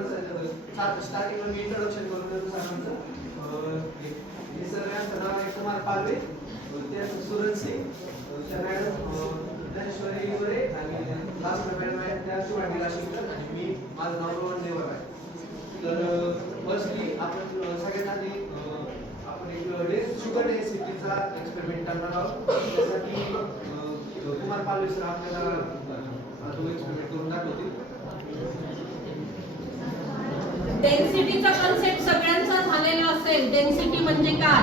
स्टार्टिंगला मी इंट्रोडक्शन करून देतो सरांचं. हे सगळ्यांचं नाव आहे कुमार पालवे, त्याचं सुरज सिंग, त्या मॅडम ज्ञानेश्वरी वरे आणि लास्ट मॅडम आहे त्या शिवाजी राशीकर आणि मी, माझं नाव रोहन देवर आहे. तर फर्स्टली आपण सगळ्यात आधी आपण एक शुगर डेन्सिटीचा एक्सपेरिमेंट करणार आहोत. त्यासाठी कुमार पालवे सर आपल्याला तो एक्सपेरिमेंट करून दाखवतील. डेन्सिटीचा कन्सेप्ट सगळ्यांचा झालेला असेल. डेन्सिटी म्हणजे काय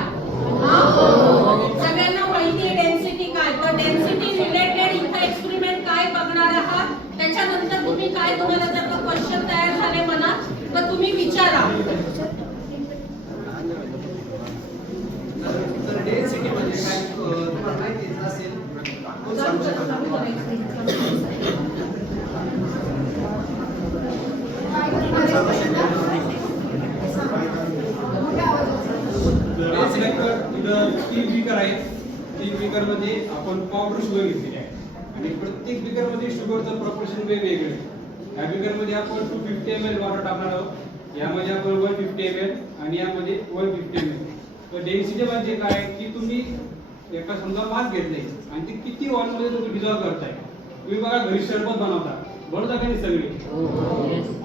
सगळ्यांना माहिती आहे. डेन्सिटी काय, तर डेन्सिटी रिलेटेड इथे एक्सपेरिमेंट काय बघणार आहात. त्याच्यानंतर तुम्ही काय, तुम्हाला जर का क्वेश्चन तयार झाले मनात तर तुम्ही विचारा. तर डेन्सिटी म्हणजे काय तुम्हाला माहिती असेल कोण सांगू शकतो? तीन बीकर आहेत. तीन बीकर मध्ये आपण पावडर शुगर घेतलेली आहे आणि प्रत्येक बीकर मध्ये शुगरचं प्रपोर्शन वेगवेगळे आहे. या बीकर मध्ये आपण 250 ml वॉटर टाकणार आहोत, यामध्ये आपण 150 ml आणि यामध्ये 150 ml. तर डेन्सिटी म्हणजे काय की तुम्ही एका समजा मास घेतले आणि ते किती वॉटर मध्ये तुम्ही डिझॉल्व करताय. तुम्ही बघा घरी शरबत बनवता का नाही सगळे,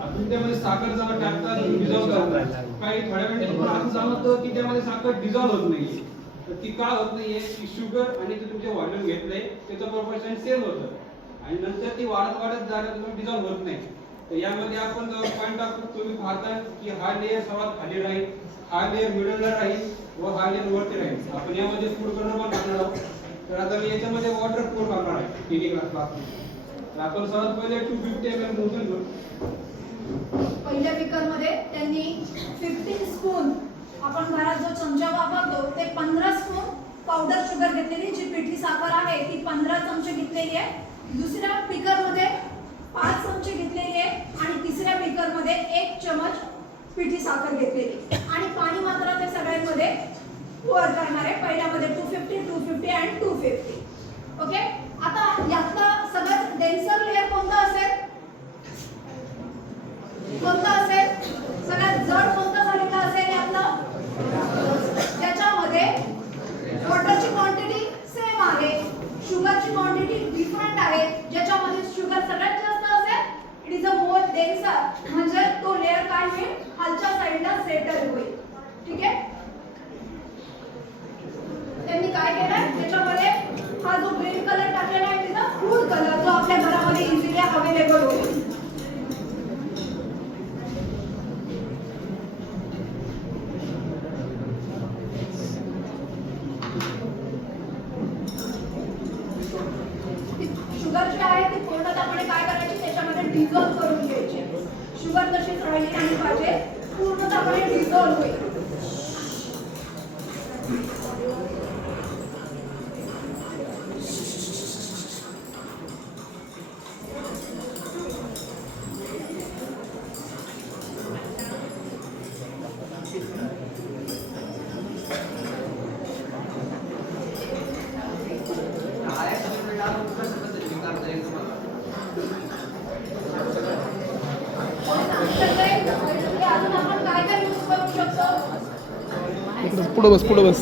आपण त्यामध्ये साखर जमा टाकता डिझॉल्व करताय. काही थोड्या वेळाने तुम्हाला असं जाणवतं की त्यामध्ये साखर डिझॉल्व होत नाहीये. तर ती का होत नाहीये की शुगर आणि ते तुमचे व्हॉल्यूम घेतलंय त्याचं प्रोपोर्शन सेम होतं आणि नंतर ती वाढत जाण्यात डिझॉल्व होत नाही. तर यामध्ये आपण पॉईंट टाकतो, तुम्ही पाहता की हा लेयर सर्वात खाली राहील, हा लेयर मिडलला राहील व हा लेयर वरती राहील. आपण यामध्ये फूड कलर पण टाकणार आहोत. तर आता मी याच्यामध्ये वॉटर पूर करणार आहे टीडी क्लास. आपण सर्वात पहिले 250 ml मोजून घेऊ. पहिल्या बीकर मध्ये त्यांनी 15 स्पून, आपण घरात जो चमचा वापरतो ते 15 स्पून पावडर शुगर घेतलेली, जी पिठी साखर आहे ती 15 चमचे घेतलेली आहे. दुसऱ्या बीकर मध्ये 5 चमचे घेतलेली आहे आणि तिसऱ्या बीकर मध्ये 1 चमच पिठी साखर घेतलेली आणि पाणी मात्र ते सगळ्यांमध्ये pour करणार आहे. पहिल्यामध्ये 250, 250 आणि 250. ओके. आता यातला सगळ्यात डेन्सर लेयर कोणता असेल? कोणता असेल? सगळ्यात जड कोणता झालेला असेल यातलं? ज्याच्यामध्ये वॉटरची क्वांटिटी सेम आहे, शुगरची क्वांटिटी डिफरंट आहे. ज्याच्यामध्ये शुगर सगळ्यात जास्त असेल it is a more denser, म्हणजे तो लेयर काय होईल, खालच्या साईडला सेटल होईल. ठीक आहे. त्यांनी काय केलंय, त्याच्यामध्ये हा जो ग्रीन कलर टाकलेला आहे तिचा फूड कलर, जो आपल्या घरामध्ये इझिली अवेलेबल होईल. शुगर जी आहे ती पूर्णतःपणे काय करायची, त्याच्यामध्ये डिझॉल्व करून घ्यायची. शुगर तशीच राहिली नाही पाहिजे, पूर्णतःपणे डिझॉल्व होईल. पुढे बस.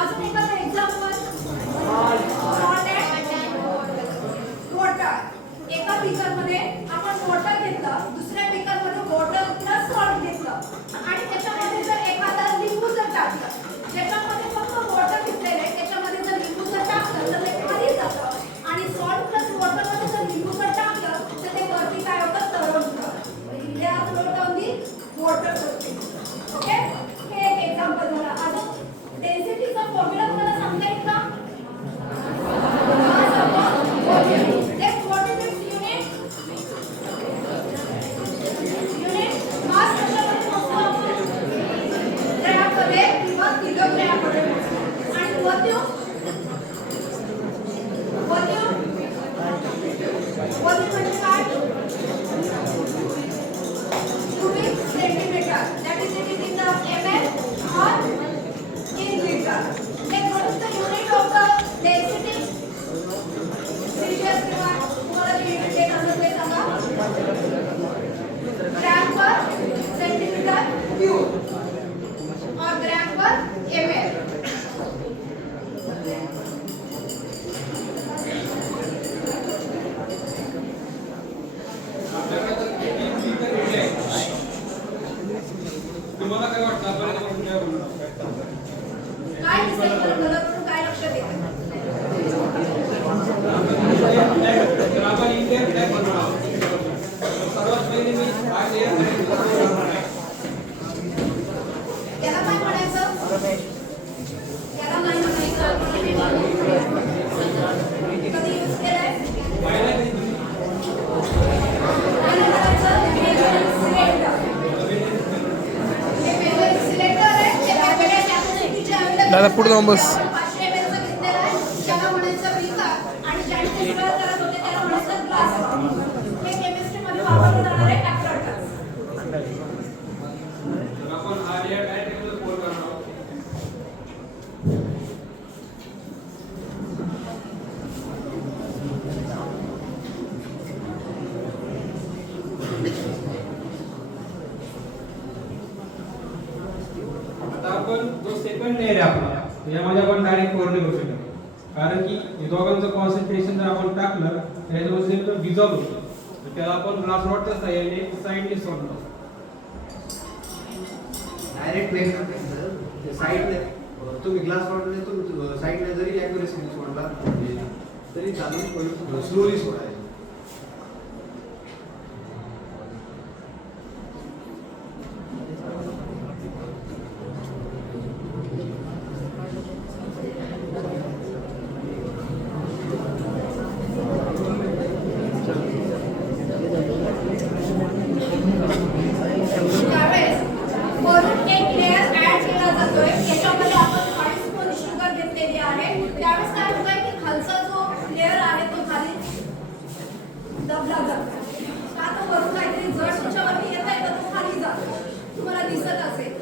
अजून एखादं एक्झाम्पल, एका बीकर मध्ये आपण वॉटर घेतलं, दुसऱ्या बीकर मध्ये वॉटर प्लस सॉल्ट घेतलं आणि त्याच्यामध्ये जर एखादा लिंबू जर टाकलं आणि सेक्टर कलरवरून काय लक्षात येतं? तर आपण इथे फ्लॅग बनवणार आहोत. सर्वात पहिले मी हा लेअर याला काय म्हणायचं? याला काय म्हणायचं? कधी यूज केलंय? पहिला काय म्हणायचं? सिलेक्टर. हे वेगवेगळे सिलेक्टर आहे, ते वेगवेगळ्या कॅपॅसिटीचे available दादा, पुढे जाऊन बस. आपण 500 ml चं घेतलेलं आहे, त्याला म्हणायचं विकार आणि ज्याने ते सिलेक्ट करत होते त्याला म्हणायचं ग्लास. हे केमिस्ट्रीमध्ये वापरलं जाणारे ऍक्टर्स. तर आपण हा लेअर डायरेक्ट पोर करणार आहोत. आता आपण जो सेकंड लेअर आहे आपला यामध्ये आपण डायरेक्ट कोर नाही करू शकत, कारण की या दोघांचं कॉन्सन्ट्रेशन जर आपण टाकलं तर याच्यामध्ये एकदम डिझॉल्व होतं. तर त्याला आपण ग्लास रॉडच्या साहाय्याने साइडने सोडतो. डायरेक्ट नाही करायचं साईडने. तुम्ही ग्लास वाटले तुम्ही साईडने जरी ॲक्युरेसीने सोडला तरी चालू, पण स्लोली सोडायचं. त्यावेळेस वरून एक लेयर ऍड केला जातोय. याच्यामध्ये आपण 5 स्पून शुगर घेतलेली आहे. त्यावेळेस काय होतंय की खालचा जो लेयर आहे तो खाली दबला जातो. आता वरून काहीतरी जड तुमच्यावरती येत आहे तर तो खाली जातो. तुम्हाला दिसत असेल.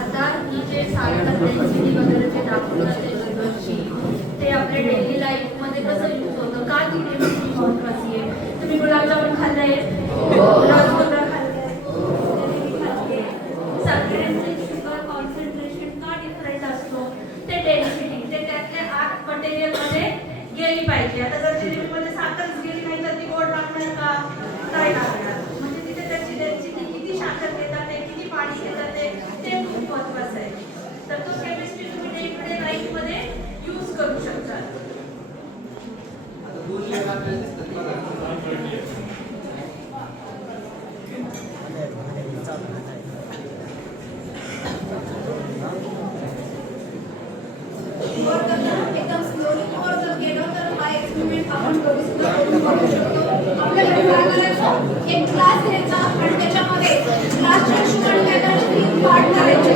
आता ही जे सारखं डेन्सिटी वगैरे जे दाखवलं ते शुगरची, ते आपल्या डेली लाईफ मध्ये कसं यूज होतं, का ती डेन्सिटी महत्वाची आहे? तुम्ही गुलाबजामुन खाल्लंय, रसगुल्ला खाल्लाय, जिलेबी खाल्लीये, सगळ्यांचे शुगर कॉन्सन्ट्रेशन का डिफरंट असतो? ते डेन्सिटी, ते त्यातल्या आत मटेरियल मध्ये गेली पाहिजे. आता जर जिलेबीमध्ये साखरच गेली नाही तर ती गोड लागणार का? काय लागणार? म्हणजे तिथे त्याची डेन्सिटी किती साखर घेतात ते, किती पाणी घेतात ते खूप महत्त्वाचं आहे. तर तो केमिस्ट्री तुम्ही डे टू डे लाईफ मध्ये यूज करू शकता. आता 2 लेअर आपल्याला दिसतात बघा. वर करताना एकदम स्लोली वर जर गेलं तर हा एक्सपेरिमेंट आपण सुद्धा करू शकतो. आपल्याला काय करायचं? एक ग्लास घ्यायचा आणि त्याच्यामध्ये ग्लासच्या शुगर काय करायचे? 3 पार्ट करायचे.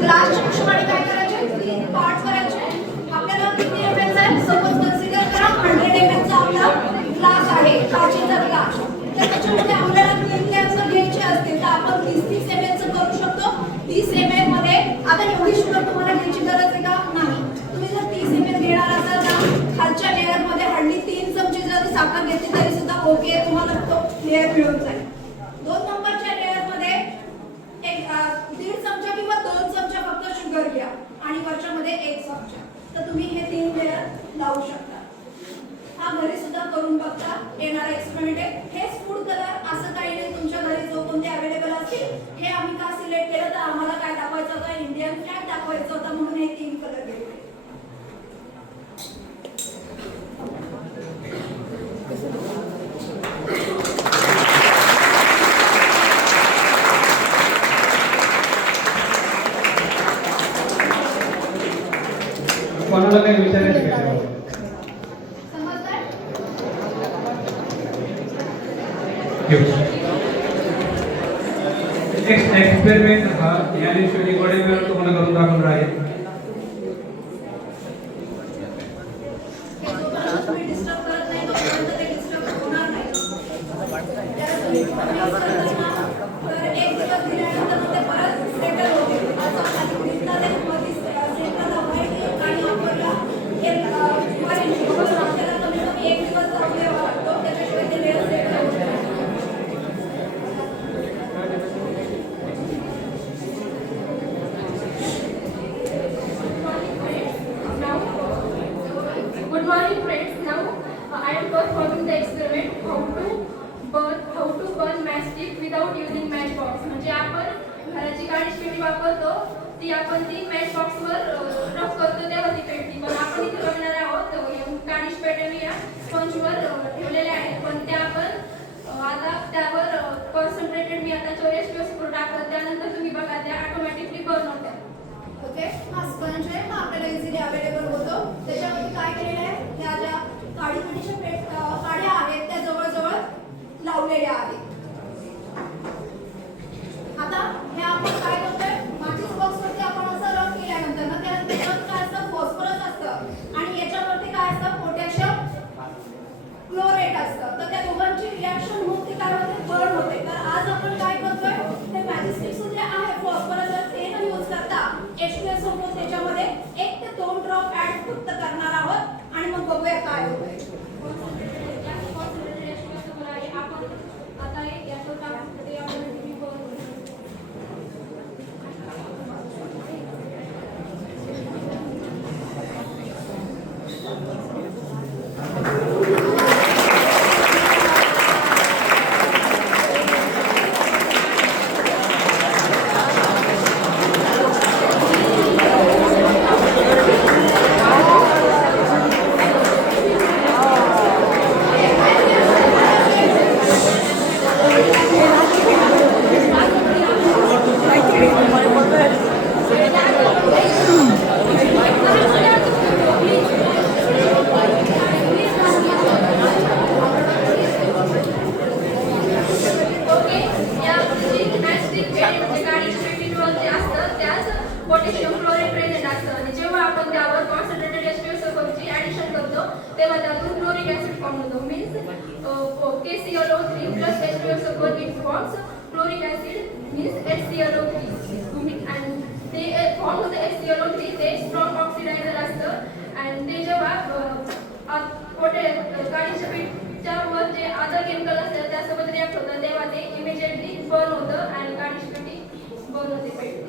ग्लासच्या शुगर काय करायचे? 3 पार्ट करायचे. आपल्याला किती ml चा आहे? सपोज कन्सिडर करा 100 ml चा आपला ग्लास आहे, काचेचा ग्लास. तर त्याच्यामध्ये आपल्याला 3 लेयर्स घ्यायचे असतील तर आपण 30 ml चं करू शकतो. 30 ml मध्ये आता एवढी शुगर तुम्हाला घ्यायची गरज आहे का? नाही. तुम्ही जर 30 ml घेणार असाल ना, खालच्या लेयर मध्ये हळदी 3 चमचे जरी साखर घेतली तरी सुद्धा ओके, तुम्हाला तो लेयर मिळून जाईल. 2 नंबरच्या लेयर मध्ये एक 1.5 चमचा किंवा 2 चमचा फक्त शुगर घ्या आणि वरच्या मध्ये 1 चमचा. तर तुम्ही हे 3 लेयर लावू शकता. हा घरी सुद्धा करून बघता येणारा एक्सपेरिमेंट आहे. हेच फूड कलर असं काही नाही, तुमच्या घरी जो कोणते अवेलेबल असतील. हे आम्ही का सिलेक्ट केलं तर आम्हाला काय दाखवायचं होतं? इंडियन फ्लॅग दाखवायचं होतं, म्हणून हे 3 कलर घेतले. कोणाला काही विचारायचं का? समजतंय? नेक्स्ट एक्सपेरिमेंट हा या दिवशी गोडेकर तुम्हाला करून दाखवणार आहे. हे जोपर्यंत तुम्ही डिस्टर्ब करत नाही तोपर्यंत ते डिस्टर्ब होणार नाही. त्याला तुम्ही use करताना तर 1 दिवस दिल्यानंतर मग ते परत सेटल होते. असं खाली दिसतं ते मध्ये सेटल व्हाईट आणि वापरला एक ऑरेंज म्हणून आपल्याला कमीत कमी 1 दिवस जाऊ द्यावा लागतो. त्याच्याशिवाय ते लेअर सेटल होत नाही. ती मॅच बॉक्सवर रफ करतो तेव्हा ती पेटती. पण आपण इथे बघणार आहोत काडिश पेट्या मी या स्पंजवर ठेवलेल्या आहेत, पण त्या आपण आता त्यावर कॉन्सन्ट्रेटेड मी आता 84 स्पून टाकत, त्यानंतर तुम्ही बघा त्या ऑटोमॅटिकली बर्न होत्या. ओके, हा स्पंज आहे, हा आपल्याला इझिली अवेलेबल होतो. त्याच्यामध्ये काय केलेलं आहे, ह्या ज्या काडीपेटीच्या काड्या आहेत त्या जवळजवळ लावलेल्या आहेत. आता हे आपण काय करतोय, माचीस बॉक्सवरती आपण असं रफ केल्यानंतर ना त्याच्यावर काय असतं, फॉस्फरस असतं आणि याच्यावरती काय असतं, पोटॅशियम क्लोरेट असतं. तर त्या दोघांची रिॲक्शन होऊन ती काय होते, बर्न होते. तर आज आपण काय करतोय, ते मॅजिक स्टिक्स जे आहे फॉस्फरस ते न यूज करता H2SO4 त्याच्यामध्ये 1 ते 2 ड्रॉप ऍड फक्त करणार आहोत आणि मग बघूया काय होतंय. आपण आता याचं टाकतो ते ऑटोमॅटिकली बर्न होईल. ओके, या मॅस्टिक म्हणजे गाडीच्या पेटीवर जे असतं त्यात पोटॅशियम क्लोराईड प्रेझेंट असतं आणि जेव्हा आपण त्यावर कॉन्सन्ट्रेटेड H2SO4 ची ऍडिशन करतो तेव्हा त्यातून क्लोरिक ऍसिड फॉर्म होतो. Means KClO3 plus H2SO4 it forms chloric acid means HClO3 आणि ते फॉर्म होतं HClO3 ते स्ट्रॉंग ऑक्सिडायझर असतं आणि ते जेव्हा गाडीच्या पेटीच्या वर जे अदर केमिकल असतात त्यासोबत रिॲक्ट होतं तेव्हा ते इमिजिएटली बर्न होतं आणि गाडीची पेटी बर्न होते, पेटते.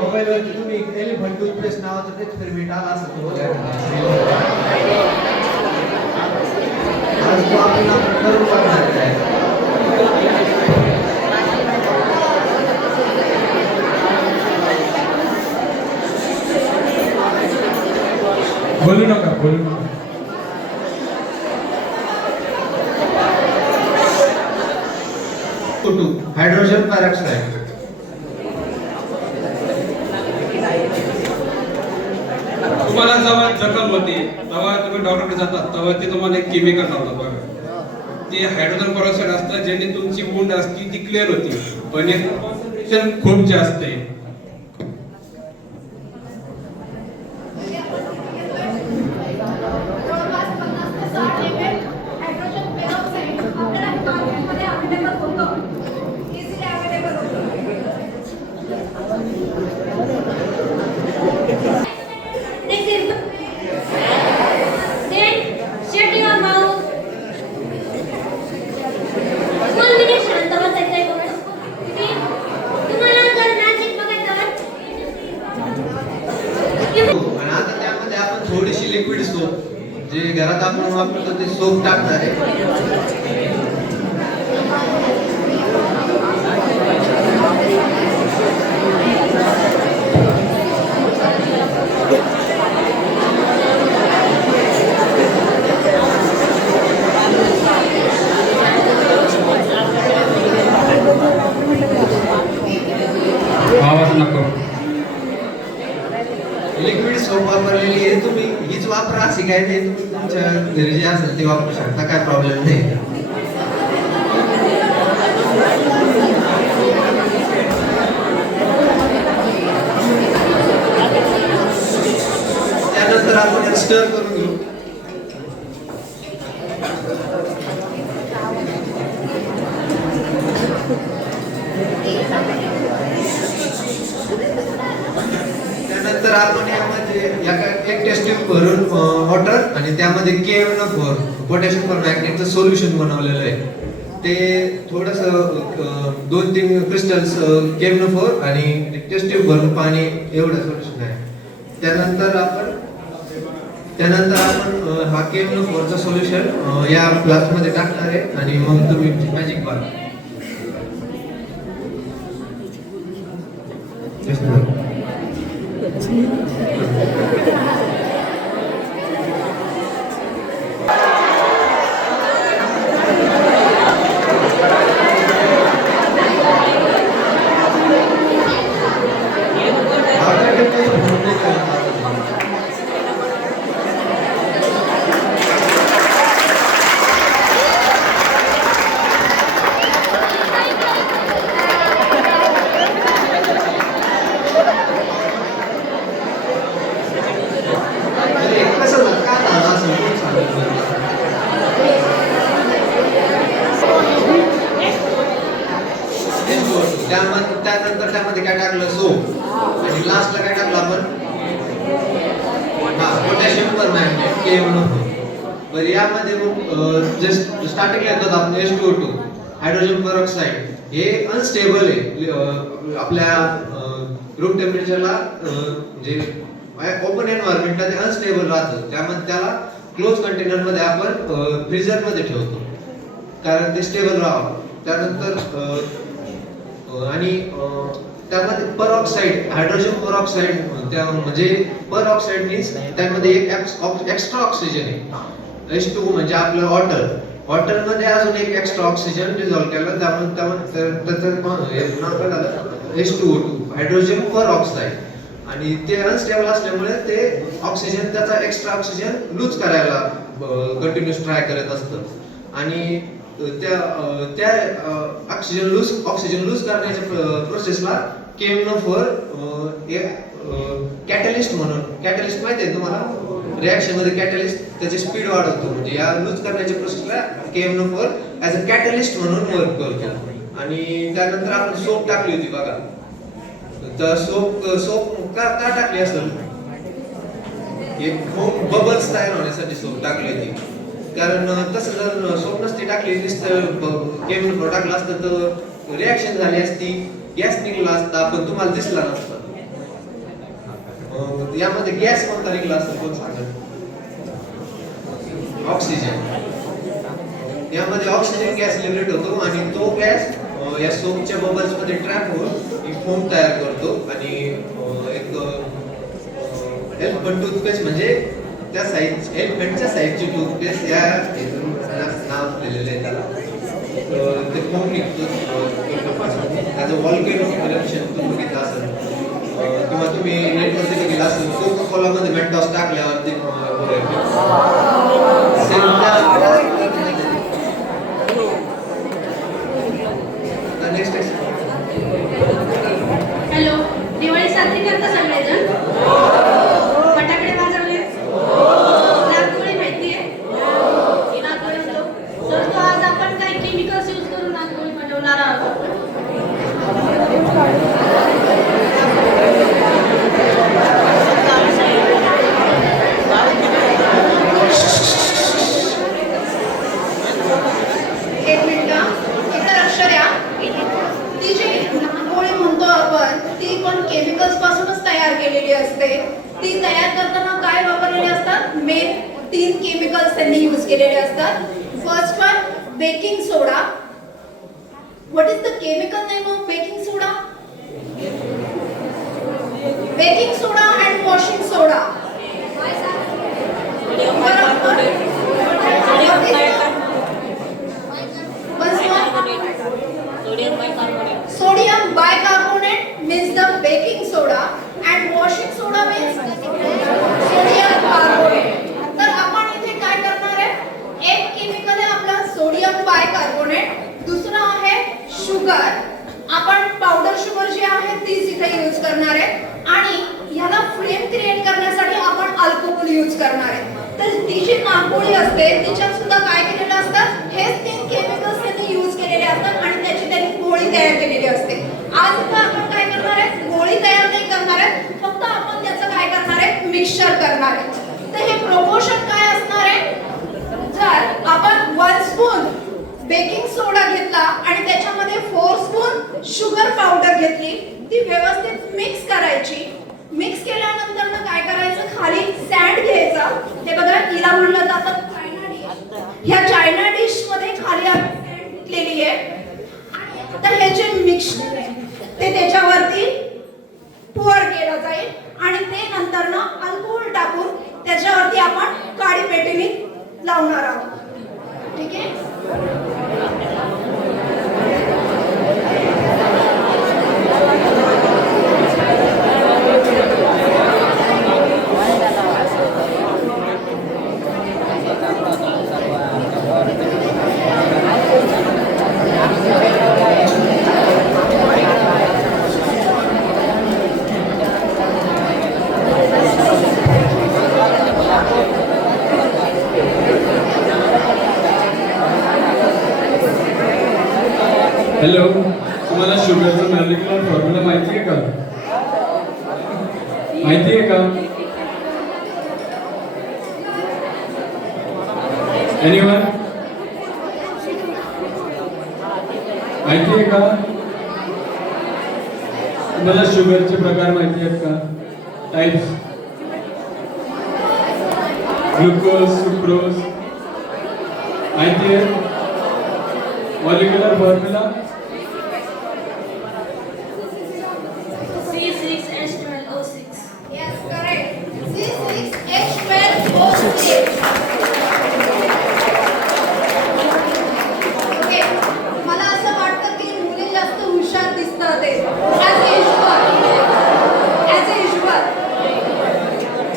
मोबाईलवरती तुम्ही एलिफंट टूथपेस्ट नावाचं ते एक्सपेरिमेंट आला असं तुम्हाला आज तो आपण करून बघणार आहे. बोलू नका, बोलू नका. हायड्रोजन पेरॉक्साइड तुम्हाला जेव्हा जखम होते तेव्हा तुम्ही डॉक्टरकडे जातात तेव्हा ते तुम्हाला एक केमिकल लावतात बघा, ते हायड्रोजन पेरॉक्साइड असतं ज्याने तुमची वुंड असती ती क्लिअर होती, पण याचं कॉन्सन्ट्रेशन खूप जास्त आहे. जवळपास 50 ते 60 ml हायड्रोजन पेरॉक्साइड आपल्याला मार्केटमध्ये अवेलेबल होतं, इझिली अवेलेबल होतं. Then shut your mouth. 1 minute शांत बसायचंय बघा. तुम्हाला जर मॅजिक बघायचं आणि आता त्यामध्ये आपण थोडीशी लिक्विड सोप जे घरात आपण वापरतो ते सोप टाकणार आहे. आवाज नको. लिक्विड सोप वापरलेली आहे तुम्ही, हीच वापरा अशी काय नाही. तुमच्या घरी जे असेल ते वापरू शकता, काय प्रॉब्लेम नाही. त्यानंतर आपण स्टर करून घेऊ. त्यानंतर आपण यामध्ये एक टेस्ट ट्यूब भरून वॉटर आणि त्यामध्ये KMnO4 पोटॅशियम परमॅंगनेटचं सोल्युशन बनवलेलं आहे. ते थोडस 2-3 क्रिस्टल्स KMnO4 आणि टेस्ट ट्यूब भरून पाणी एवढं सोल्युशन आहे. त्यानंतर आपण हा KMnO4 चा सोल्युशन या फ्लास्क मध्ये टाकणार आहे आणि मग तुम्ही मॅजिक बार त्यानंतर त्यामध्ये काय टाकलं, सोप, आणि लास्टला काय टाकलं आपण, पोटॅशियम परमॅंगनेट KMnO4. बरं, यामध्ये जस्ट स्टार्टिंगला येतात आपण H2O2 हायड्रोजन पेरॉक्साइड. हे अनस्टेबल आहे, आपल्या रूम टेम्परेचरला म्हणजे ओपन एन्व्हायरमेंटला ते अनस्टेबल राहतं. त्यामध्ये त्याला क्लोज कंटेनर मध्ये आपण फ्रीझर मध्ये ठेवतो कारण ते स्टेबल राहावं. त्यानंतर आणि त्यामध्ये परऑक्साईड, हायड्रोजन परऑक्साईड, त्या म्हणजे परऑक्साईड मीन्स त्यामध्ये एक एक्स्ट्रा ऑक्सिजन आहे. H2O म्हणजे आपलं वॉटर मध्ये अजून एक एक्स्ट्रा ऑक्सिजन डिझॉल्व केलं, त्यामुळे त्याचं नाव काय झालं, H2O2 हायड्रोजन परऑक्साईड. आणि ते अनस्टेबल असल्यामुळे ते ऑक्सिजन, त्याचा एक्स्ट्रा ऑक्सिजन लूज करायला कंटिन्यूस ट्राय करत असतं. आणि त्या ऑक्सिजन लूज करण्याच्या प्रोसेसला KMnO4 कॅटलिस्ट म्हणून, कॅटलिस्ट माहिती आहे तुम्हाला, रिॲक्शन मध्ये कॅटलिस्ट त्याची स्पीड वाढवतो. म्हणजे या लूज करण्याच्या प्रोसेसला KMnO4 ऍज अ कॅटलिस्ट म्हणून वर्क करतो. आणि त्यानंतर आपण सोप टाकली होती बघा, तर सोप का टाकली असेल, बबल्स तयार होण्यासाठी सोप टाकली होती. कारण तसं जर सोप नसती टाकली, KMnO4 टाकलं असतं तर रिॲक्शन झाली असती, गॅस निघला असता, पण तुम्हाला दिसला नसता. यामध्ये गॅस कोणता निघला असेल कोण सांगा, ऑक्सिजन. यामध्ये ऑक्सिजन गॅस लिबरेट होतो आणि तो गॅस या सोपच्या बबल्स मध्ये ट्रॅप होऊन एक फोम तयार करतो. आणि एक एलिफंट टूथपेस्ट म्हणजे त्या साईज, एलिफंटच्या साईजची टूथपेस्ट या नाव दिलेलं आहे त्याला. ते फोम निघतो त्याचं व्हॉल्केनो इरप्शन तुम्ही बघितलं असेल किंवा तुम्ही नेटवरती बघितलं असेल, कोका कोला मध्ये मेंटॉस टाकल्यावर ते नेक्स्ट. हॅलो, दिवाळी साजरी करता सगळेजण? फटाकडे वाजवले? नागोळी माहितीये? नागोळी तर तो आज आपण काही केमिकल्स यूज करून नागोळी बनवणार आहोत. एक मिनिट, इतर अक्षर या. ती जी नागोळी म्हणतो आपण, ती पण केमिकल्स पासूनच तयार केलेली असते. ती तयार करताना काय वापरलेले असतात, मेन 3 केमिकल्स त्यांनी यूज केलेले असतात. First one baking soda. What is the chemical name of baking soda? Baking soda and washing soda. Sodium bicarbonate means the baking soda and washing soda means sodium carbonate. तर आपण इथे काय करणार आहे आणि याला फ्लेम क्रिएट करण्यासाठी आपण अल्कोहोल यूज करणार आहे. तर ती जी नागोळी असते तिच्यात सुद्धा काय केलेलं असतं, हेच 3 केमिकल्स त्यांनी यूज केलेले असतात आणि त्याची त्यांनी गोळी तयार केलेली असते. आज इथं आपण काय करणार आहे, गोळी तयार नाही करणार आहे, फक्त आपण त्याचं काय करणार आहे, मिक्सचर करणार आहे. तर हे प्रपोर्शन काय असणार आहे, जर आपण 1 स्पून बेकिंग सोडा घेतला आणि त्याच्यामध्ये 4 स्पून शुगर पावडर घेतली, ती व्यवस्थित मिक्स करायची. मिक्स केल्यानंतर काय करायचं, खाली सँड घ्यायचा. हे बघा हिला म्हणलं जातं चायना डिश. ह्या चायना डिश मध्ये खाली आपण सँड घेतलेली आहे आणि आता हे जे मिक्सचर आहे ते त्याच्यावरती पोर केलं जाईल आणि ते नंतर ना अल्कोहोल टाकून त्याच्यावरती आपण काळी पेटीने लावणार आहोत. ठीक आहे. हॅलो, तुम्हाला शुगरचं मॉलिक्युलर फॉर्म्युला माहिती आहे का? माहिती आहे का? एनीवन? माहिती आहे का? तुम्हाला शुगरचे प्रकार माहिती आहेत का? टाइप्स, ग्लुकोज, सुक्रोज माहिती आहे? Molecular formula C6H12O6. Yes, correct. C6H12O6. Okay. मला असं वाटतं की मुली जास्त हुशार दिसतात ते. As usual.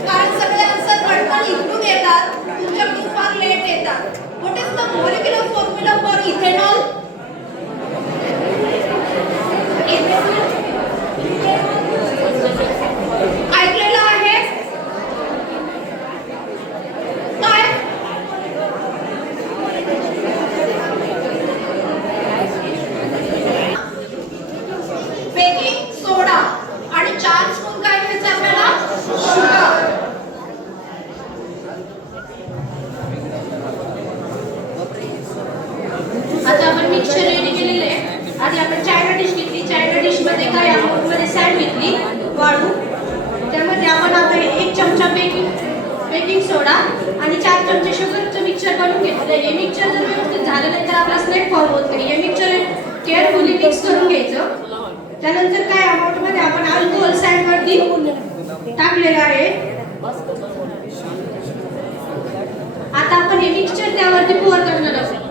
कारण सगळे आन्सर पटकन इकडून येतात, तुमच्याकडून फार लेट येतात. What is the molecular formula for ethanol? ऐकलेलं आहे काय? बेकिंग सोडा आणि 4 स्पून काय घ्यायचं आपल्याला, शुगर. आता आपण मिक्सचर रेडी केलेले आहे. आधी आपण चायना डिश घेतली. चायना डिश मध्ये काय अमाऊंट मध्ये सँड घेतली वाळू. त्यामध्ये आपण आता 1 चमचा बेकिंग सोडा आणि 4 चमचे शुगरचं मिक्सचर बनवून घेतलं. हे मिक्सचर जर व्यवस्थित झालं नाही तर आपला स्नॅक फॉर्म होत नाही. हे मिक्सचर केअरफुली मिक्स करून घ्यायचं. त्यानंतर काय अमाऊंट मध्ये आपण अल्कोहोल सँड वरती टाकलेलं आहे. आता आपण हे मिक्सचर त्यावरती पोर करणार आहोत.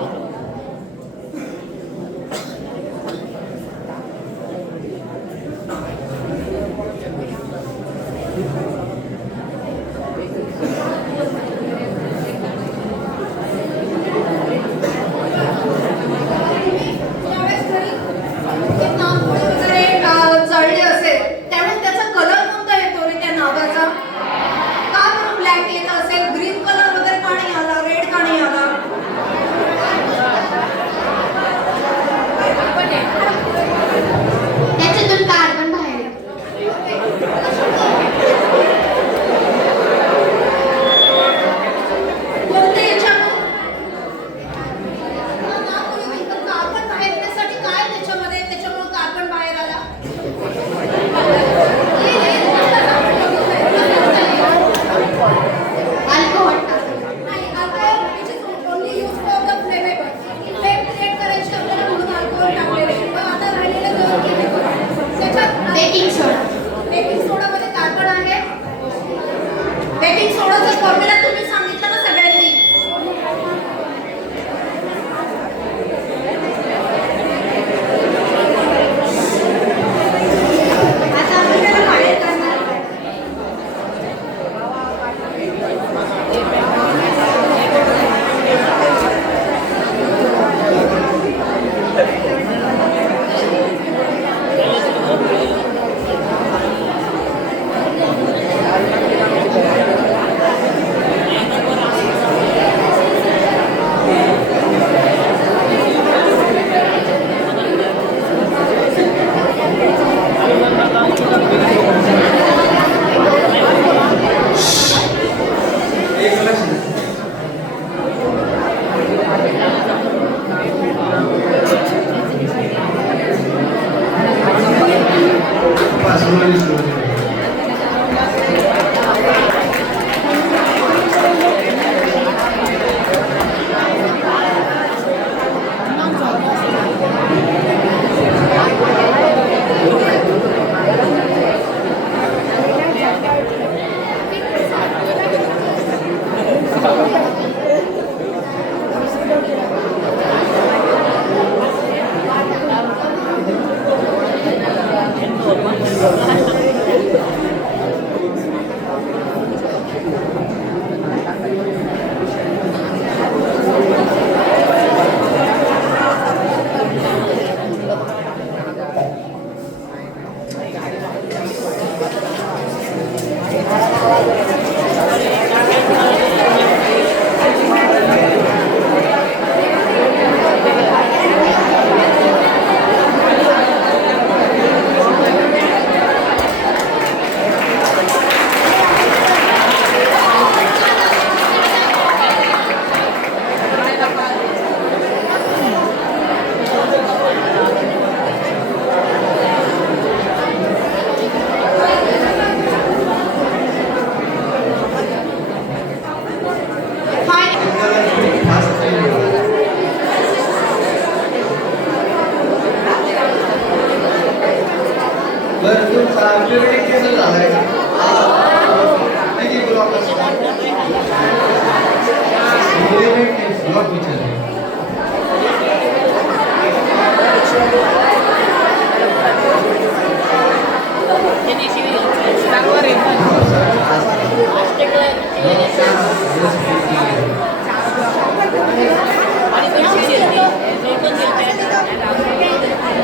ज्यावेळेस घरी ते नागपुडी वगैरे जळली असेल त्यावेळेस त्याचा कलर कोणता येतो रे त्या नागाचा? का बरं ब्लॅक येत असेल? ग्रीन कलर वगैरे का नाही आला, रेड का नाही आला? ब्लॉक विचारले.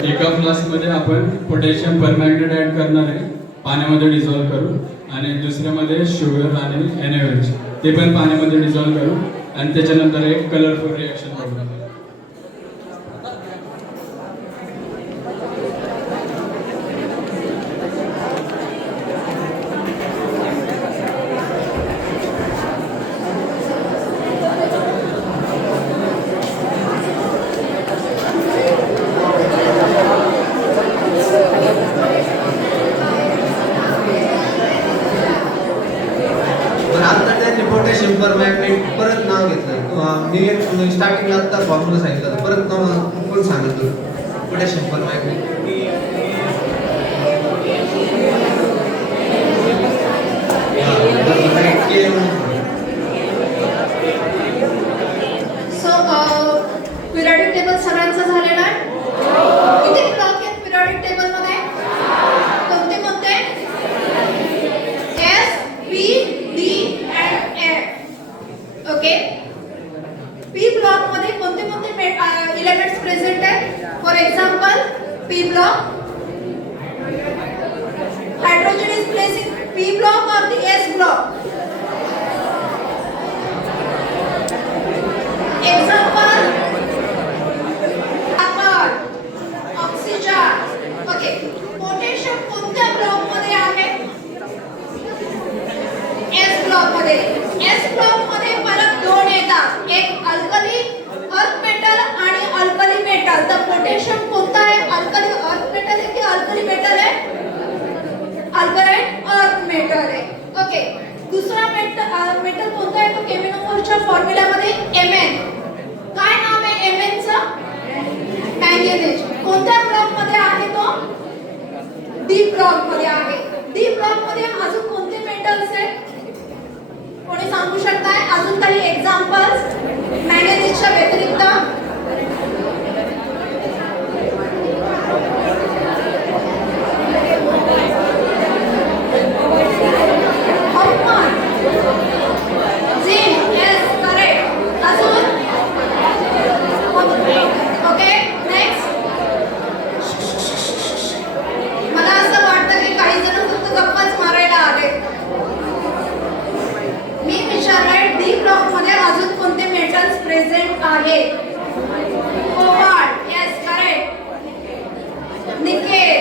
एका फ्लास्कमध्ये आपण पोटॅशियम परमॅंगनेट ऍड करणार आहे पाण्यामध्ये डिझॉल्व्ह करू आणि दुसऱ्यामध्ये शुगर आणि NaOH ते पण पाण्यामध्ये डिझॉल्व्ह करू आणि त्याच्यानंतर एक कलरफुल रिएक्शन करू. पण आता त्यांनी पोटॅशियम परमॅंगनेट परत नाव घेतलं. मी स्टार्टिंगला आता फॉर्म्युला सांगितलं होतं. परत नाव कोण सांगत पोटॅशियम परमॅंगनेट? सो पिरियडिक टेबल सगळ्यांचा झालेला आहे. किती ब्लॉक आहेत पिरियडिक टेबल मध्ये? कोणते कोणते? S, P, D and A. Okay. P block मध्ये कोणते कोणते एलिमेंट्स प्रेझेंट आहेत? For example P block. Hydrogen is place in P block or the S block? Example, carbon, oxygen. Okay. Potassium कोणत्या block मध्ये आहे? S ब्लॉक मध्ये. S block मध्ये फरक दोन येतात. एक अल्कली अर्थ मेटल आणि अल्कली मेटल. तर पोटॅशियम कोणता आहे? अल्कली अर्थ मेटल आहे की अल्कली मेटल आहे? अल्कलाईन अर्थ मेटल आहे. ओके. दुसरा मेटल कोणता आहे? तो केमिनोफोरच्या फॉर्म्युलामध्ये Mn. काय नाव आहे Mn चं? मॅंगनीज. कोणत्या ब्लॉक मध्ये आहे तो? D ब्लॉक मध्ये आहे. D ब्लॉक मध्ये अजून कोणते मेटल्स आहेत? कोणी सांगू शकताय? अजून काही एक्झाम्पल्स मॅंगनीजच्या व्यतिरिक्त? प्रेझेंट आहे. कोबाल्ट. Yes, correct. निकेल.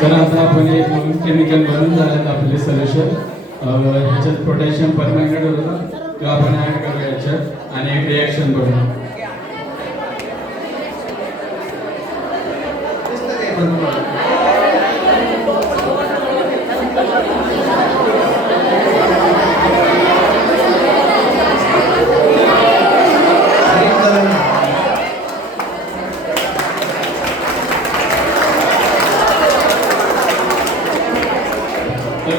तर आता आपण एक केमिकल बनवून झालं आपले सोल्युशन. ह्याच्यात पोटॅशियम परमॅंगनेट होतं तो आपण ऍड करूया याच्यात आणि एक रिएक्शन करू.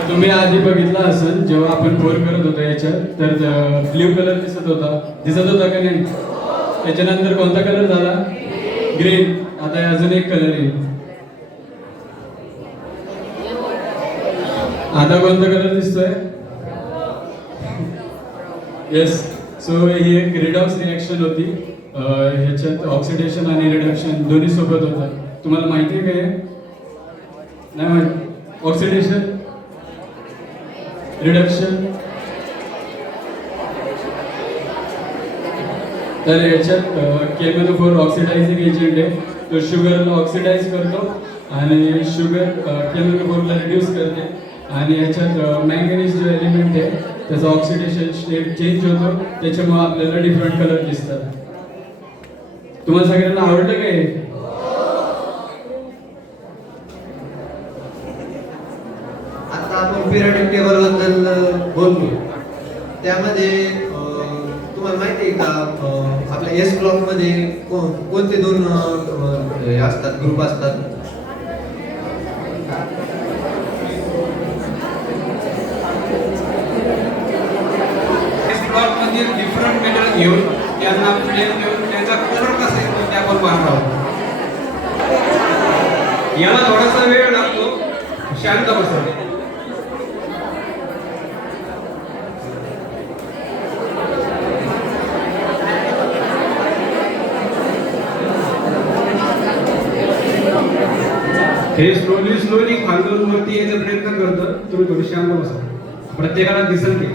तुम्ही आधी बघितला असेल जेव्हा आपण पोर करत होतो याच्यात तर ब्ल्यू कलर दिसत होता का नाही? त्याच्यानंतर कोणता कलर झाला? ग्रीन. आता अजून एक कलर येईल. आता कोणता कलर दिसतोय? येस. सो ही एक रिडॉक्स रिॲक्शन होती. ह्याच्यात ऑक्सिडेशन आणि रिडक्शन दोन्ही सोबत होतं. तुम्हाला माहिती आहे काय? नाही माहिती. Oxidation reduction. तर याच्यात केमिनोफोर ऑक्सिडायझिंग एजंट आहे. तो शुगरला ऑक्सिडाइज करतो आणि शुगर केमिनोफोरला रिड्यूस करते आणि याच्यात मॅंगनीज जो एलिमेंट आहे त्याचा ऑक्सिडेशन स्टेट चेंज होतो. त्याच्यामुळे आपल्याला डिफरंट कलर दिसतात. तुम्हाला सगळ्यांना आवडलं काय? आता आपण पिरियडिक टेबल बद्दल बोललो. त्यामध्ये तुम्हाला माहिती आहे का आपल्या एस ब्लॉक मध्ये कोणते दोन असतात, ग्रुप असतात? घेऊन त्यांना फ्लेम घेऊन त्यांचा कलर कसा येतो ते आपण पाहणार आहोत. याला थोडासा वेळ लागतो, शांत बसा. हे स्लोली खालून वरती यायचा प्रयत्न करतं. तुम्ही थोडी शांत बसा, प्रत्येकाला दिसेल ते.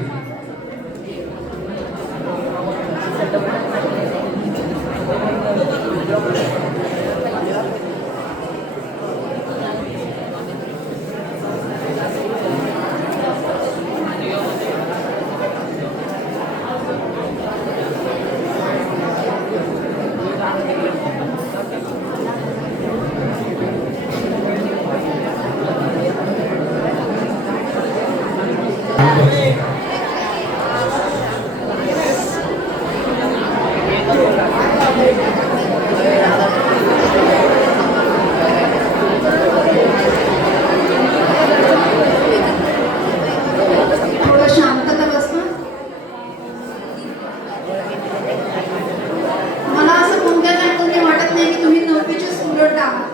थोडं शांतता बसणं. मला असं कोणत्या कारणाने वाटत नाही की तुम्ही 9वीचे स्टुडंट आहात.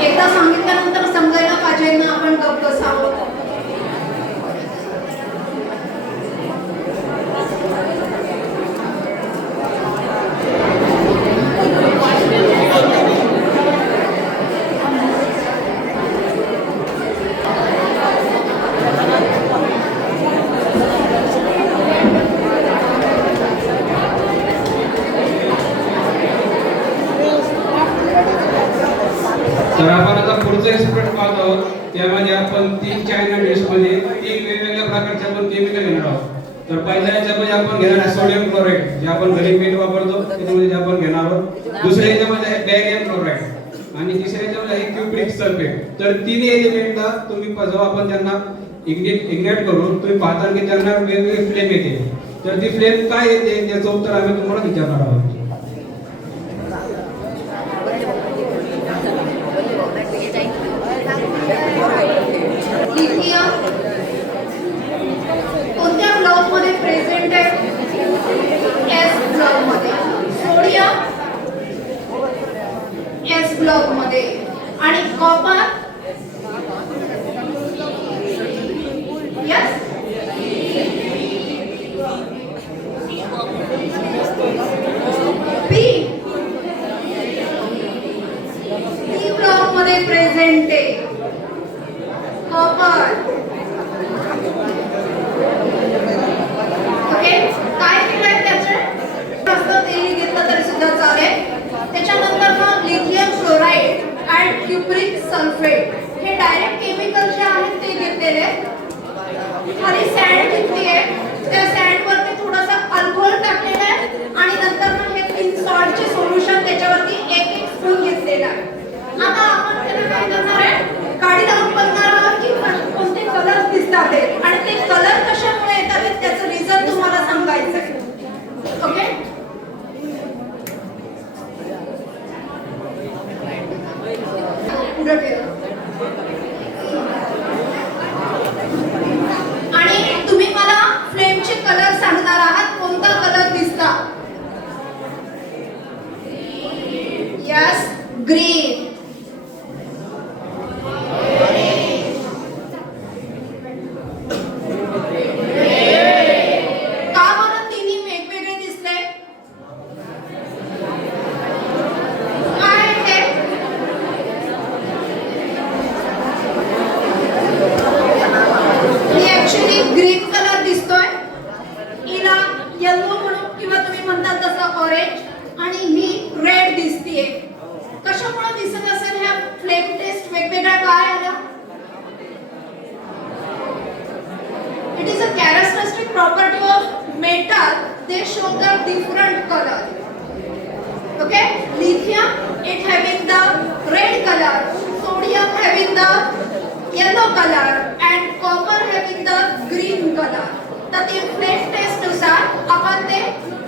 एकदा सांगितल्यानंतर समजायला पाहिजे ना आपण गप्प बसावं. तर आपण आता पुढचा एक्सपेरिमेंट पाहत आहोत. त्यामध्ये आपण 3 चायना डिशमध्ये 3 वेगवेगळ्या प्रकारचे आपण केमिकल घेणार आहोत. तर पहिल्या याच्यामध्ये आपण घेणार आहे सोडियम क्लोराईड, जे आपण घरी मीठ वापरतो त्याच्यामध्ये जे आपण घेणार आहोत. दुसऱ्या याच्यामध्ये आहे बॅरियम क्लोराईड आणि तिसऱ्या याच्यामध्ये आहे क्युप्रिक सल्फेट. तर तिन्ही एलिमेंटला तुम्ही जेव्हा आपण त्यांना इग्नाइट करून तुम्ही पाहता की त्यांना वेगवेगळी फ्लेम येते. तर ती फ्लेम काय येते त्याचं उत्तर आम्ही तुम्हाला विचारणार आहोत. लिथियम कोणत्या ब्लॉक मध्ये प्रेझेंट आहे? एस ब्लॉक मध्ये. सोडियम एस ब्लॉक मध्ये. आणि कॉपर यस पी ब्लॉक मध्ये प्रेझेंट आहे कॉपर. ओके, काय केलंय त्याचे? असं तेही घेतलं तरी सुद्धा चालेल. त्याच्यानंतर मग लिथियम फ्लोराईड आणि क्युप्रिक सल्फेट हे डायरेक्ट केमिकल जे आहेत ते घेतलेले. खाली सँड घेतली आहे, त्या सँड वरती थोडासा अल्कोहोल टाकलेला आहे आणि नंतर मग हे पिंक सॉल्टचे सोल्युशन त्याच्यावरती 1 स्पून घेतलेला आहे. आता आपण त्याला काय करणार आहे? काडी लावून बघणार आहोत की कोणते कलर दिसतात ते आणि ते कलर कशामुळे येतात त्याचं रिझन तुम्हाला सांगायचं आहे. ओके, पुढे ठेवा. आणि तुम्ही मला फ्लेमचे कलर सांगणार आहात, कोणता कलर दिसता? Yes, green. का बरं तिन्ही वेगवेगळे दिसले? काय ते? ही ऍक्च्युली ग्रीन कलर दिसतोय, हिला येलो म्हणून किंवा तुम्ही म्हणतात तसं ऑरेंज, आणि ही रेड दिसतीये. कशामुळे दिसत असेल ह्या फ्लेम टेस्ट वेगवेगळ्या काय आला? It is a characteristic property of metal. They show the different color. Okay, lithium it having the red color, sodium having the yellow color, and copper having the green color. तर ते flame taste नुसार आपण ते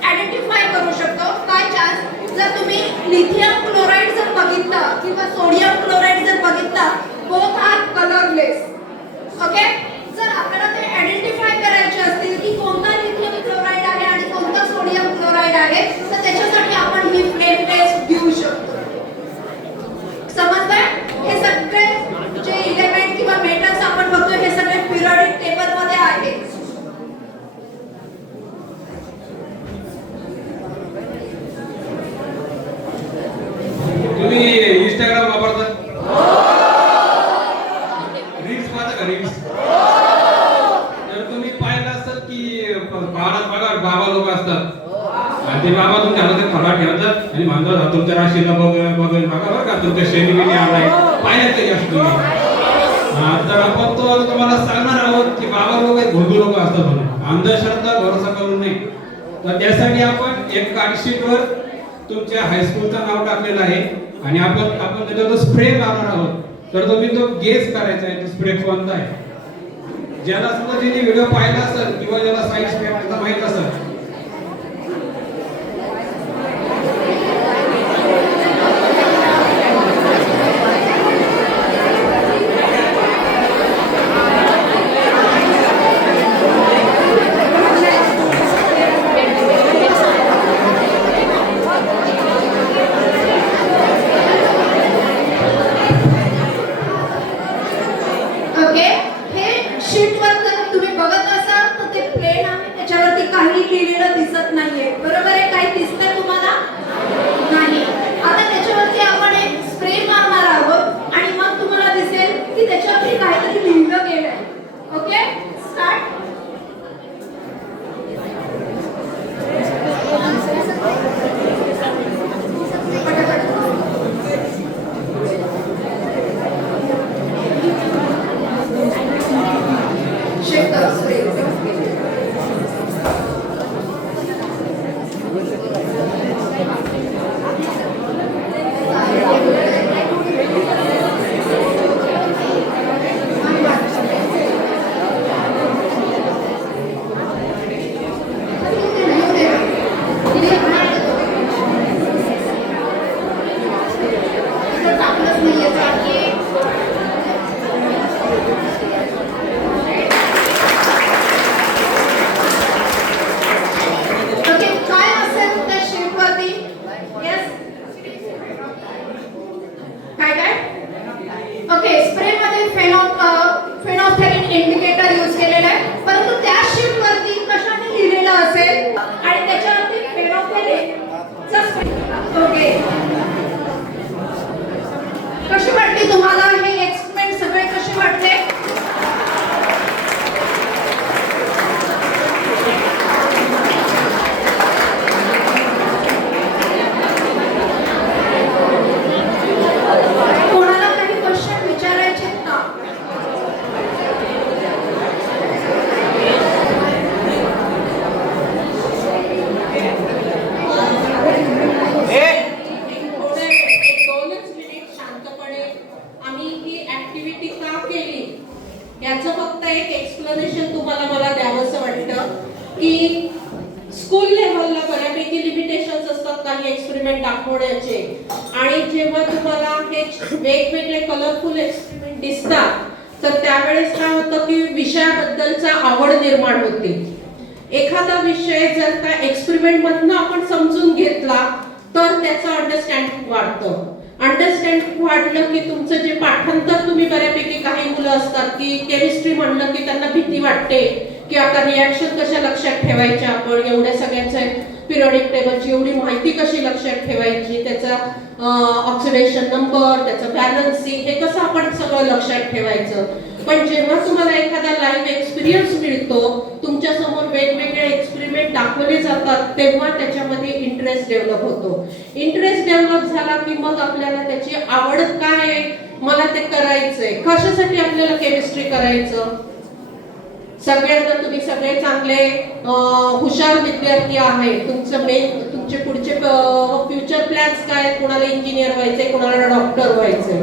identify करू शकतो. By chance जर तुम्ही lithium chloride जर बघितलं किंवा सोडियम क्लोराईड जर बघितलं, बोथ आर कलरलेस. ओके, जर ते बाबा तुमच्या हातात फळा ठेवतात आणि म्हणतात तुमच्या राशीला बघा बरं का तुमच्या शैली बिली आलाय पाहिजे तरी असतो तर आपण तो तुम्हाला सांगणार आहोत की बाबा लोक एक भोंदू लोक असतात म्हणून अंधश्रद्धा भरोसा करू नये. तर त्यासाठी आपण एक कार्डशीटवर तुमच्या हायस्कूलचं नाव टाकलेलं आहे आणि आपण त्याच्यावर स्प्रे लावणार आहोत. तर तुम्ही तो गेस करायचा आहे तो स्प्रे कोणता आहे. ज्याला सुद्धा ज्यांनी व्हिडिओ पाहिला असेल किंवा ज्याला साईड स्प्रे माहित असेल ओके, हे शीटवर जर तुम्ही बघत असाल तर ते प्लेन आहे, त्याच्यावरती काही लिहिलेलं दिसत नाहीये. बरोबर आहे? काही दिसतंय तुम्हाला? नाही. आता त्याच्यावरती आपण एक स्प्रे मारणार आहोत आणि मग तुम्हाला दिसेल की त्याच्यावरती काहीतरी लिहिलं गेलंय. Okay, start. Check the spray. टाकलंच नाहीये. ओके, काय असेल त्या शीटवरती? यस, काय ओके, स्प्रे मध्ये फेनोल्फथालीन इंडिकेटर यूज केलेला आहे, परंतु त्या शीटवरती कशाने लिहिलेलं असेल आणि त्याच्यावरती फेनोल्फथालीनचा स्प्रे. ओके, कशी वाटली तुम्हाला हे एक्सपेरिमेंट सगळे कसे वाटले? कोणाला काही क्वेश्चन विचारायचे आहेत का? दोनच मिनिट शांतपणे आम्ही ही ऍक्टिव्हिटी का केली याचं फक्त एक एक्सप्लेनेशन तुम्हाला मला द्यावंसं वाटतं की स्कूल लेव्हलला बऱ्यापैकी लिमिटेशन्स असतात काही एक्सपेरिमेंट दाखवण्याचे आणि जेव्हा तुम्हाला हे वेगवेगळे कलरफुल एक्सपेरिमेंट दिसतात तर त्यावेळेस काय होतं की विषयाबद्दलचा आवड निर्माण होते. एखादा विषय जर त्या एक्सपेरिमेंट मधनं आपण समजून घेतला तर त्याचं अंडरस्टँडिंग वाढतं. अंडरस्टँडिंग वाढलं की तुमचं जे पाठांतर तुम्ही बऱ्यापैकी काही मुलं असतात की केमिस्ट्री म्हणलं की त्यांना भीती वाटते की आता रिॲक्शन कशा लक्षात ठेवायच्या, आपण एवढ्या सगळ्यांच्या पिरियडिक टेबलची एवढी माहिती कशी लक्षात ठेवायची, त्याचा ऑक्सिडेशन नंबर, त्याचं बॅलन्सिंग हे कसं आपण सगळं लक्षात ठेवायचं. पण जेव्हा तुम्हाला एखादा लाईव्ह एक्सपिरियन्स मिळतो, तुमच्या समोर वेगवेगळे एक्सपेरिमेंट दाखवले जातात, तेव्हा त्याच्यामध्ये इंटरेस्ट डेव्हलप होतो. इंटरेस्ट डेव्हलप झाला की मग आपल्याला त्याची आवड काय आहे, मला ते करायचंय. कशासाठी आपल्याला केमिस्ट्री करायचं? सगळ्यांना तुम्ही सगळे चांगले हुशार विद्यार्थी आहे, तुमचे पुढचे फ्युचर प्लॅन्स काय, कुणाला इंजिनियर व्हायचंय, कुणाला डॉक्टर व्हायचंय,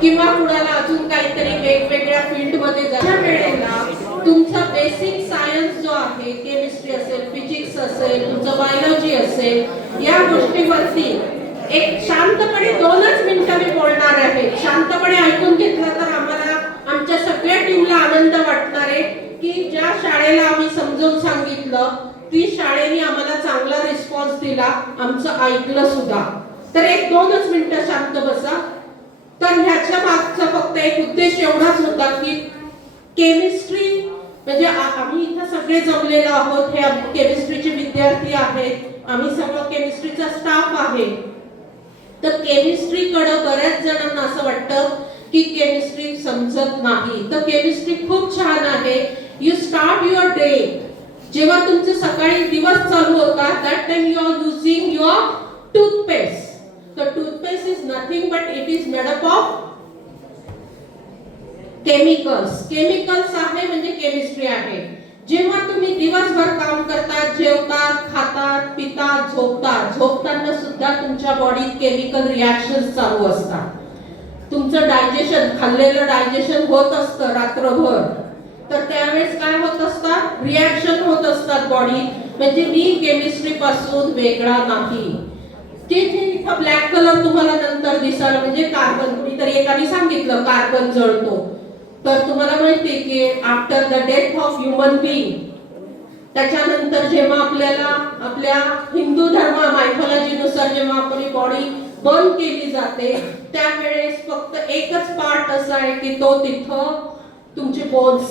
किंवा कुणाला अजून काहीतरी वेगवेगळ्या फील्ड मध्ये जाण्या वेळेला तुमचा बेसिक सायन्स जो आहे, केमिस्ट्री असेल, फिजिक्स असेल, तुमचं बायोलॉजी असेल, या गोष्टीवरती एक शांतपणे 2च मिनिटं मी बोलणार आहे. शांतपणे ऐकून घेतलं तर आम्हाला आमच्या सगळ्या टीमला आनंद वाटणार आहे की ज्या शाळेला आम्ही समजावून सांगितलं ती शाळेने आम्हाला चांगला रिस्पॉन्स दिला, आमचं ऐकलं सुद्धा. तर एक 2च मिनिटं शांत बसा. तर ह्याच्या मागचा फक्त एक उद्देश एवढाच होता की केमिस्ट्री म्हणजे आम्ही इथं सगळे जमलेलो आहोत, हे केमिस्ट्रीचे विद्यार्थी आहेत, आम्ही सगळं केमिस्ट्रीचा स्टाफ आहे. तर केमिस्ट्रीकडे बऱ्याच जणांना असं वाटतं की केमिस्ट्री समजत नाही. तर केमिस्ट्री खूप छान आहे. यू स्टार्ट युअर डे जेव्हा तुमचं सकाळी दिवस चालू होता that time you are using your toothpaste. So toothpaste is nothing but it is made up of chemicals. Chemicals आहे म्हणजे केमिस्ट्री आहे. जेव्हा तुम्ही दिवसभर काम करतात, जेवतात, खातात, पितात, झोपतात, झोपताना सुद्धा तुमच्या बॉडीत केमिकल रिॲक्शन्स चालू असतात. तुमचं डायजेशन, खाल्लेलं डायजेशन होत असतं रात्रभर. तर त्यावेळेस काय होत असतात, रिॲक्शन होत असतात बॉडी. म्हणजे मी केमिस्ट्री पासून वेगळा नाही. ते जे इथं ब्लॅक कलर तुम्हाला नंतर दिसाल म्हणजे कार्बन. कुणीतरी एकाने सांगितलं कार्बन जळतो. तर तुम्हाला माहिती आहे की after the death of human being, त्याच्यानंतर जेव्हा आपल्याला आपल्या हिंदू धर्म मायथॉलॉजीनुसार जेव्हा आपली बॉडी बर्न केली जाते त्यावेळेस फक्त एकच पार्ट असा आहे की तो तिथं तुमचे बोन्स,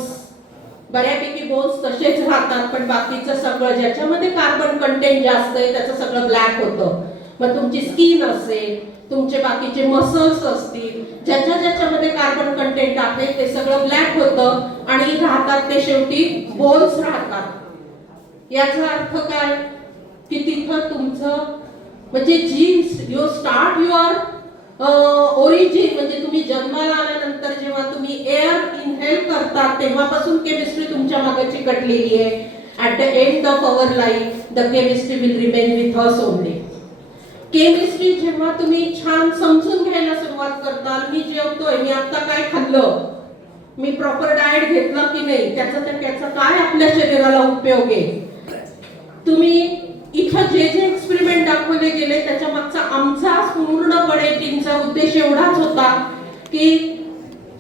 बऱ्यापैकी बोन्स तसेच राहतात, पण बाकीचं सगळं ज्याच्यामध्ये कार्बन कंटेंट जास्त आहे त्याचं सगळं ब्लॅक होतं. मग तुमची स्किन असेल, तुमचे बाकीचे मसल्स असतील, ज्याच्यामध्ये कार्बन कंटेंट आहे ते सगळं ब्लॅक होतं आणि राहतात ते शेवटी बोन्स राहतात. याचा अर्थ काय की तिथं तुमचं म्हणजे जी यू स्टार्ट युअर ओरिजिन, म्हणजे तुम्ही जन्माला आल्यानंतर जेव्हा तुम्ही एअर इनहेल करता तेव्हापासून केमिस्ट्री तुमच्या मागे चिकटलेली आहे. At the end of our life the chemistry will remain with us only. Chemistry जेव्हा तुम्ही छान समजून घ्यायला सुरुवात करताल, मी जेवतोय, मी आता काय खाल्लं, मी प्रॉपर डाएट घेतला की नाही, त्याचा काय आपल्या शरीराला उपयोग आहे. तुम्ही इथं जे जे एक्सपेरिमेंट दाखवले गेले त्याच्या मागचा आमचा पूर्णपणे टीमचा उद्देश एवढाच होता की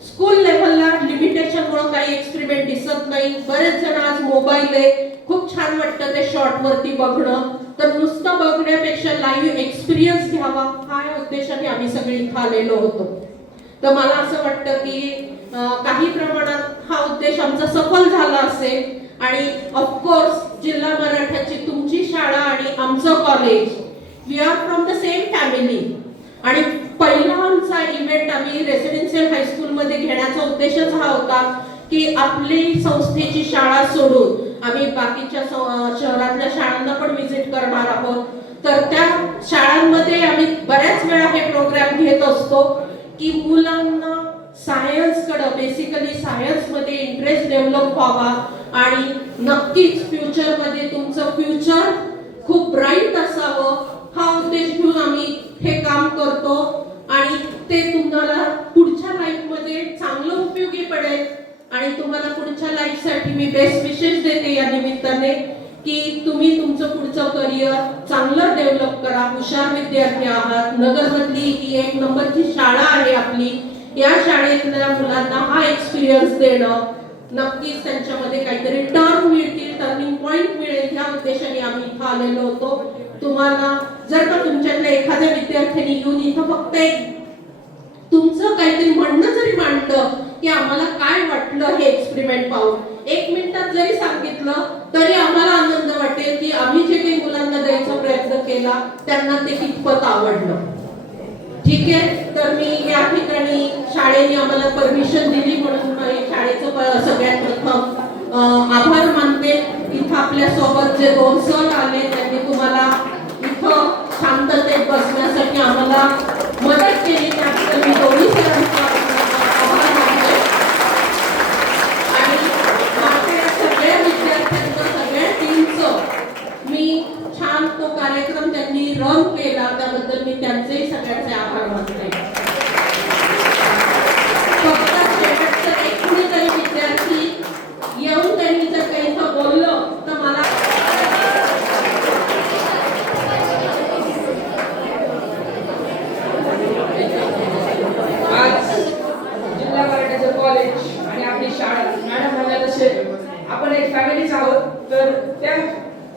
स्कूल लेव्हलला लिमिटेशनमुळे काही एक्सपेरिमेंट दिसत नाही. बरेच जण आज मोबाईल आहे, खूप छान वाटतं ते शॉर्ट वरती बघणं, तर नुसतं बघण्यापेक्षा लाईव्ह एक्सपिरियन्स घ्यावा हा उद्देशाने आम्ही सगळे इथं आलेलो होतो. तर मला असं वाटतं की काही प्रमाणात हा उद्देश आमचा सफल झाला असेल. आणि ऑफकोर्स जिल्हा मराठाची तुमची शाळा आणि आमचं college, we are from the same family. आणि पहिला आमचा इव्हेंट आम्ही रेसिडेन्शियल हायस्कूल मध्ये घेण्याचा उद्देशच हा होता की आपली संस्थेची शाळा सोडून आम्ही बाकीच्या शहरातल्या शाळांना पण व्हिजिट करणार आहोत. तर त्या शाळांमध्ये आम्ही बऱ्याच वेळा हे प्रोग्राम घेत असतो की मुलांना सायन्सकडे, बेसिकली सायन्स मध्ये इंटरेस्ट डेव्हलप व्हावा आणि नक्कीच फ्युचर मध्ये तुमचं फ्युचर खूप ब्राईट असावं हा उद्देश घेऊन आम्ही हे काम करतो. आणि ते तुम्हाला पुढच्या लाईफ मध्ये चांगलं उपयोगी पडेल. आणि तुम्हाला पुढच्या लाईफ साठी मी बेस्ट विशेष देते या निमित्ताने की तुम्ही तुमचं पुढचं करिअर चांगलं डेव्हलप करा. हुशार विद्यार्थी आहात. नगरमधली ही एक नंबरची शाळा आहे आपली. या शाळेतल्या मुलांना हा एक्सपिरियन्स देणं, नक्कीच त्यांच्यामध्ये काहीतरी टर्निंग पॉइंट मिळेल या उद्देशाने आम्ही इथं आलेलो होतो. तुम्हाला जर का तुमच्यातल्या एखाद्या विद्यार्थ्यांनी येऊन इथं फक्त एक तुमचं काहीतरी म्हणणं जरी मांडलं की आम्हाला काय वाटलं हे एक्सपेरिमेंट पाहून, 1 मिनिटात जरी सांगितलं तरी आम्हाला आनंद वाटेल की आम्ही जे काही मुलांना द्यायचा प्रयत्न केला त्यांना ते कितपत आवडलं. ठीक आहे. तर मी या ठिकाणी शाळेने आम्हाला परमिशन दिली म्हणून शाळेचं सगळ्यात प्रथम आभार मानते. इथं आपल्या सोबत जे 2 सर आले त्यांनी तुम्हाला इथं शांततेत बसण्यासाठी आम्हाला मदत केली, त्याबद्दल मी दोन्ही सरांचा आभार मानते. आणि माझ्या सगळ्या विद्यार्थ्यांचं, सगळ्या टीमचं मी छान तो कार्यक्रम त्यांनी रन केला त्याबद्दल मी त्यांचेही सगळ्यांचे आभार मानते. फक्त शेवटचं एक कुणीतरी विद्यार्थी येऊन त्यांनी जर काही इथं बोललं तर मला आज जिल्हा मराठाचं कॉलेज आणि आपली शाळा, मॅडम म्हणल्या तसे आपण एक फॅमिलीच आहोत. तर त्या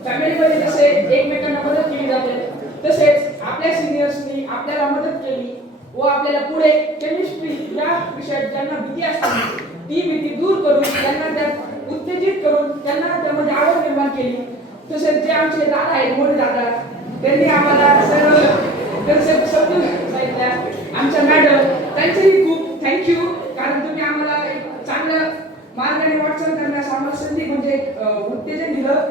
फॅमिलीमध्ये जसे एकमेकांना मदत केली जाते तसेच आपल्या सिनियर्सनी आपल्याला मदत केली व आपल्याला पुढे केमिस्ट्री या विषयात ज्यांना भीती असते ती भीती दूर करून त्यांना त्यात उत्तेजित करून त्यांना त्यामध्ये आवड निर्माण केली. तसेच जे आमचे दादा आहेत, मोठे दादा, त्यांनी आम्हाला सर्व समजून सांगितल्या. आमच्या मॅडम त्यांचेही खूप थँक्यू, कारण तुम्ही आम्हाला एक चांगलं मार्गाने वाटचाल करण्यास आम्हाला संधी म्हणजे उत्तेजन दिलं.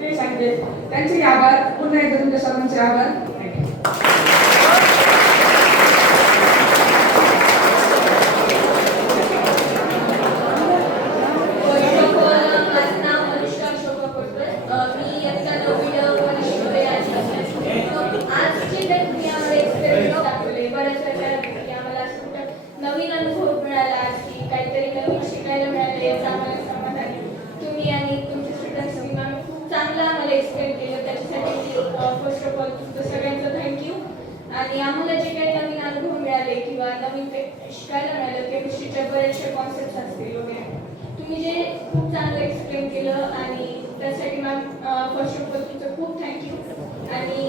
ते सांगते. त्यांचे आभार. पुन्हा एकदा तुमच्या सर्वांचे आभार. First of all, माझं नाव अनुष्का शोभा कोटकर. मी इयत्ता 9वी वर्षामध्ये आहे. आज जे काही तुम्ही आम्हाला एक्सपिरियन्स दाखवले, बऱ्याच वेळा आम्हाला असं कुठं नवीन अनुभव मिळाला की काहीतरी नवीन शिकायला मिळालं याचं आम्हाला समाधान आहे. तुम्ही आणि तुमचे स्टुडंट्सनी खूप चांगलं आम्हाला एक्सप्लेन केलं, त्याच्यासाठी फर्स्ट ऑफ ऑल तुमचं सगळ्यांचं थँक्यू. आणि आम्हाला जे काही नवीन अनुभव मिळाले किंवा नवीन ते शिकायला मिळालं, केमिस्ट्रीच्या बरेचसे कॉन्सेप्ट असतील वगैरे, तुम्ही जे खूप चांगलं एक्सप्लेन केलं आणि त्यासाठी मॅम फर्स्ट ऑफ ऑल तुमचं खूप थँक्यू. आणि